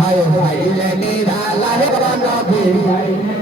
है भाई मेरा लाल बना भी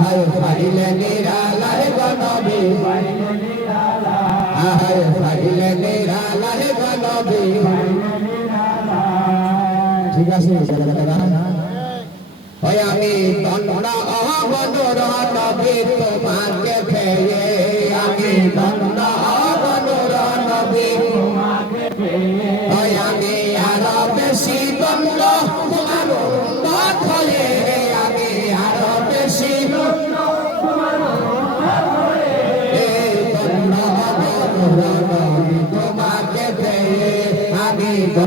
আহার ফাইলে নিরালায় গণবে। আহার ফাইলে নিরালায় গণবে। ঠিক আছে ওই আমি তন্দ্রা অবদর নবে, তোমাকে পেয়ে আমি তন্দ্রা অবদর নবে। ওই আমি আরও বেশি বন্ধ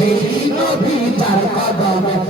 সেই নবী তার কদমে